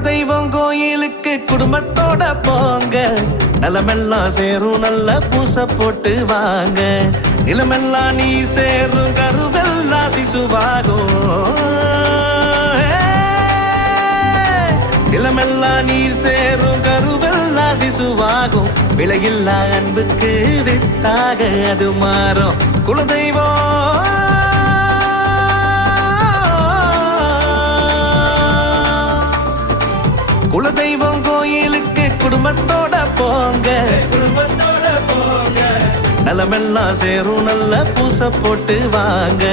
குலதெய்வம் கோயிலுக்கு குடும்பத்தோட போங்க, நலமெல்லாம் சேரும் நல்ல பூச போட்டு வாங்க. நிலமெல்லாம் நீர் சேரும் கருவெல்லாம் சிசுவாகும். நிலமெல்லாம் நீர் சேரும் கருவெல்லாம் சிசுவாகும். விலையில்லா அன்புக்கு வித்தாக அது மாறும். குலதெய்வம் குலதெய்வம் கோயிலுக்கு குடும்பத்தோட போங்க, நலமெல்லாம் சேரும் நல்ல பூச போட்டு வாங்க.